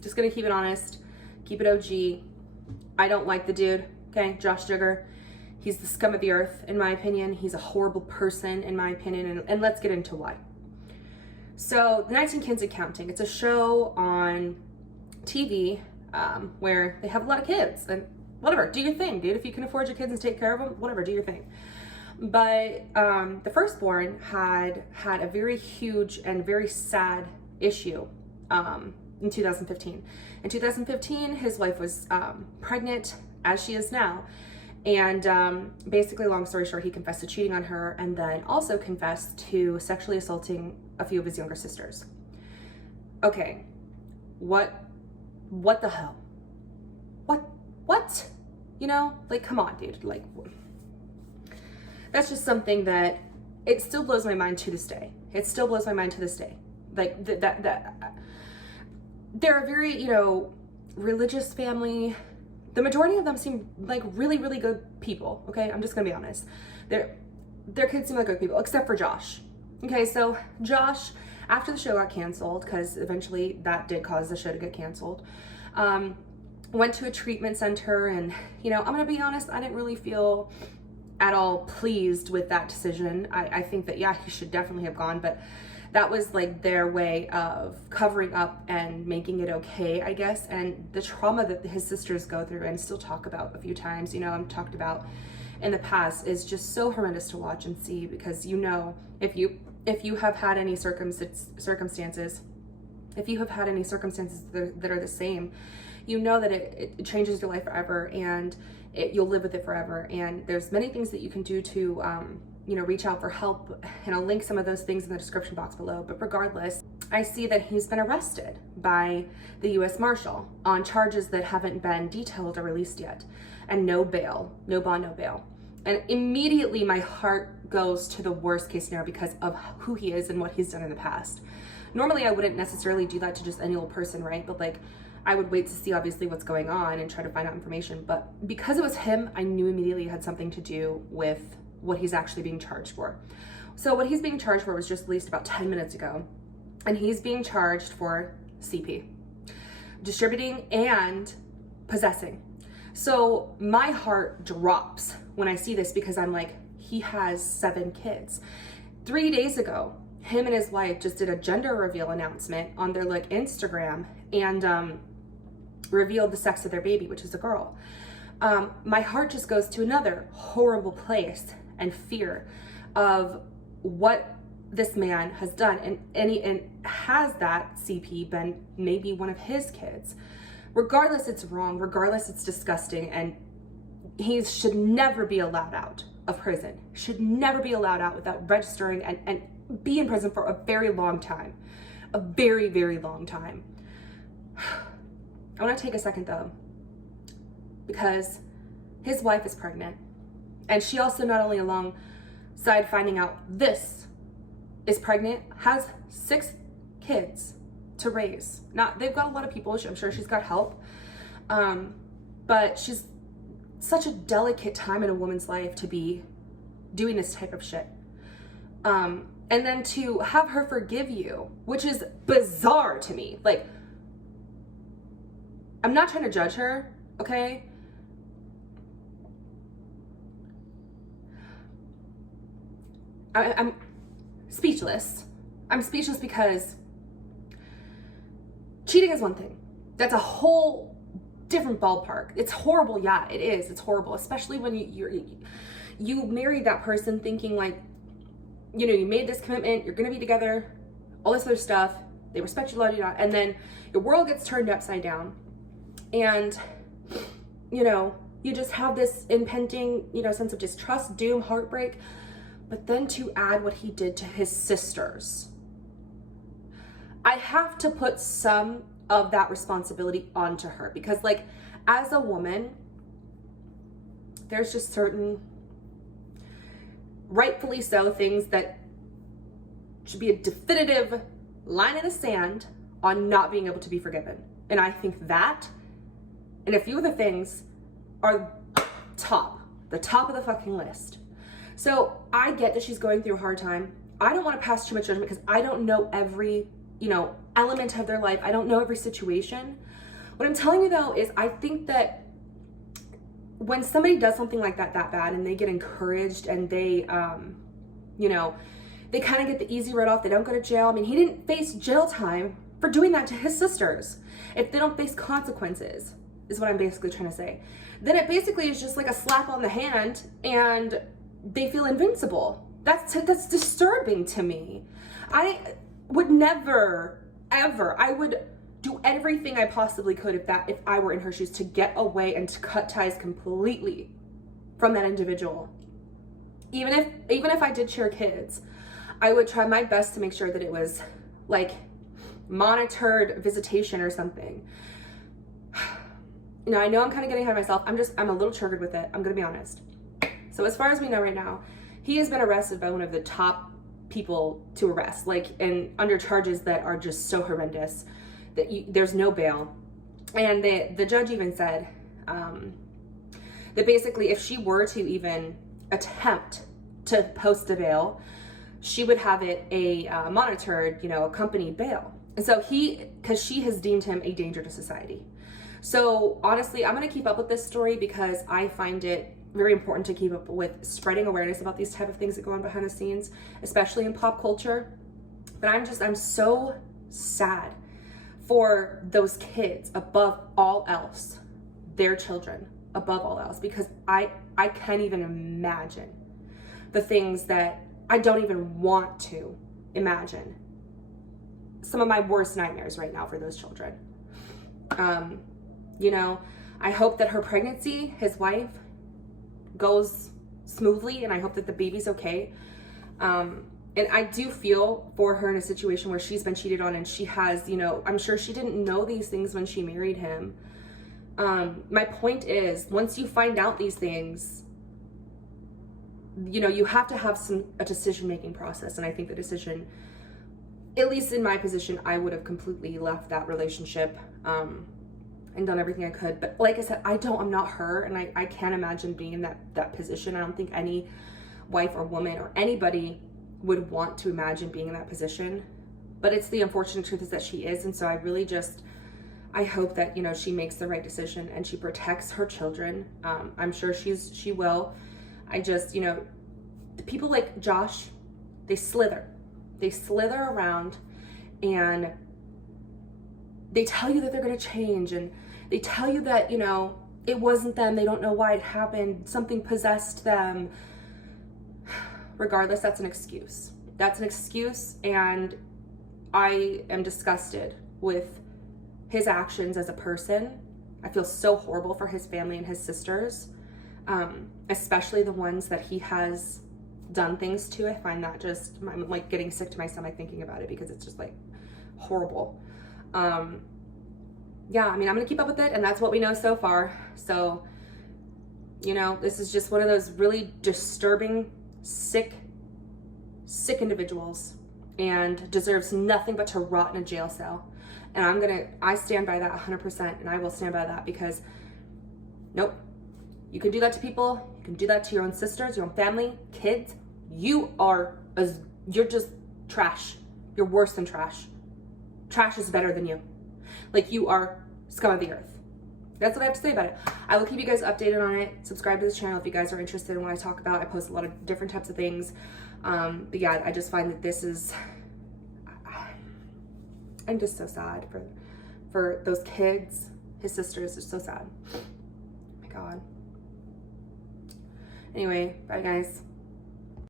Just gonna keep it honest, keep it OG. I don't like the dude, okay? JoshDuggar. He's the scum of the earth, in my opinion. He's a horrible person, in my opinion, and let's get into why. So, The 19 Kids and Counting. It's a show on TV where they have a lot of kids, and whatever, do your thing, dude. If you can afford your kids and take care of them, whatever, do your thing. But the firstborn had a very huge and very sad issue in 2015. In 2015, his wife was pregnant, as she is now. And basically, long story short, he confessed to cheating on her and then also confessed to sexually assaulting a few of his younger sisters. Okay, what the hell? What? You know, like, come on, dude. Like, that's just something that it still blows my mind to this day. It still blows my mind to this day. Like, that they're a very, you know, religious family. The majority of them seem like really, really good people, okay? I'm just gonna be honest. Their kids seem like good people, except for Josh. Okay, so Josh, after the show got canceled, because eventually that did cause the show to get canceled, went to a treatment center, and, you know, I'm gonna be honest, I didn't really feel at all pleased with that decision. I think that, yeah, he should definitely have gone, but that was like their way of covering up and making it okay, I guess. And the trauma that his sisters go through and still talk about a few times, you know, I've talked about in the past, is just so horrendous to watch and see, because, you know, if you have had any circumstances, if you have had any circumstances that are the same, you know that it changes your life forever, and you'll live with it forever. And there's many things that you can do to, you know, reach out for help, and I'll link some of those things in the description box below. But regardless, I see that he's been arrested by the U.S. Marshal on charges that haven't been detailed or released yet, and no bail, no bond, no bail. And immediately my heart goes to the worst case scenario because of who he is and what he's done in the past. Normally, I wouldn't necessarily do that to just any old person, right? But like, I would wait to see obviously what's going on and try to find out information. But because it was him, I knew immediately it had something to do with what he's actually being charged for. So what he's being charged for was just released about 10 minutes ago. And he's being charged for CP, distributing and possessing. So my heart drops when I see this, because I'm like, he has 7 kids. 3 days ago, him and his wife just did a gender reveal announcement on their like Instagram, and revealed the sex of their baby, which is a girl. My heart just goes to another horrible place and fear of what this man has done. And has that CP been maybe one of his kids? Regardless, it's wrong. Regardless, it's disgusting. And he should never be allowed out of prison. Should never be allowed out without registering and be in prison for a very long time. A very, very long time. I want to take a second though, because his wife is pregnant, and she also, not only alongside finding out this is pregnant, has 6 kids to raise. They've got a lot of people, I'm sure she's got help, but she's such a delicate time in a woman's life to be doing this type of shit. And then to have her forgive you, which is bizarre to me. Like, I'm not trying to judge her, okay? I'm speechless. I'm speechless because cheating is one thing. That's a whole different ballpark. It's horrible, yeah, it is. It's horrible, especially when you married that person thinking like, you know, you made this commitment, you're gonna be together, all this other stuff, they respect you, love you, and then your world gets turned upside down. And, you know, you just have this impending, you know, sense of distrust, doom, heartbreak. But then to add what he did to his sisters, I have to put some of that responsibility onto her, because like, as a woman, there's just certain, rightfully so, things that should be a definitive line in the sand on not being able to be forgiven. And I think that and a few of the things are the top of the fucking list. So I get that she's going through a hard time. I don't want to pass too much judgment because I don't know every, you know, element of their life. I don't know every situation. What I'm telling you though is I think that when somebody does something like that bad and they get encouraged and they, you know, they kind of get the easy road off, they don't go to jail. I mean, he didn't face jail time for doing that to his sisters. If they don't face consequences, is what I'm basically trying to say. Then it basically is just like a slap on the hand and they feel invincible. That's disturbing to me. I would never, ever, I would do everything I possibly could if I were in her shoes to get away and to cut ties completely from that individual. Even if I did share kids, I would try my best to make sure that it was like monitored visitation or something. Now I know I'm kind of getting ahead of myself. I'm a little triggered with it. I'm gonna be honest. So as far as we know right now, he has been arrested by one of the top people to arrest, like, and under charges that are just so horrendous that there's no bail. And the judge even said that basically if she were to even attempt to post a bail, she would have it a monitored, you know, accompanied bail. And so because she has deemed him a danger to society. So honestly, I'm going to keep up with this story because I find it very important to keep up with spreading awareness about these type of things that go on behind the scenes, especially in pop culture. But I'm so sad for those kids above all else, their children above all else, because I can't even imagine the things that I don't even want to imagine. Some of my worst nightmares right now for those children. You know, I hope that her pregnancy, his wife, goes smoothly, and I hope that the baby's okay. And I do feel for her in a situation where she's been cheated on and she has, you know, I'm sure she didn't know these things when she married him. My point is, once you find out these things, you know, you have to have a decision-making process. And I think the decision, at least in my position, I would have completely left that relationship and done everything I could. But like I said, I'm not her, and I can't imagine being in that position. I don't think any wife or woman or anybody would want to imagine being in that position. But it's the unfortunate truth is that she is. And so I really I hope that, you know, she makes the right decision and she protects her children. I'm sure she will. I just, you know, the people like Josh, they slither around and they tell you that they're going to change, and they tell you that, you know, it wasn't them. They don't know why it happened. Something possessed them. Regardless, that's an excuse. That's an excuse, and I am disgusted with his actions as a person. I feel so horrible for his family and his sisters, especially the ones that he has done things to. I find that I'm like getting sick to my stomach thinking about it because it's just like horrible. Yeah, I mean, I'm gonna keep up with it, and that's what we know so far. So, you know, this is just one of those really disturbing, sick individuals, and deserves nothing but to rot in a jail cell. And I stand by that 100%, and I will stand by that because, nope, you can do that to people, you can do that to your own sisters, your own family, kids. You're just trash. You're worse than trash. Trash is better than you. Like, you are scum of the earth. That's what I have to say about it. I will keep you guys updated on it. Subscribe to this channel if you guys are interested in what I talk about. I post a lot of different types of things. But yeah, I just find that this is, I'm just so sad for those kids. His sisters are so sad. Oh my God. Anyway, bye guys.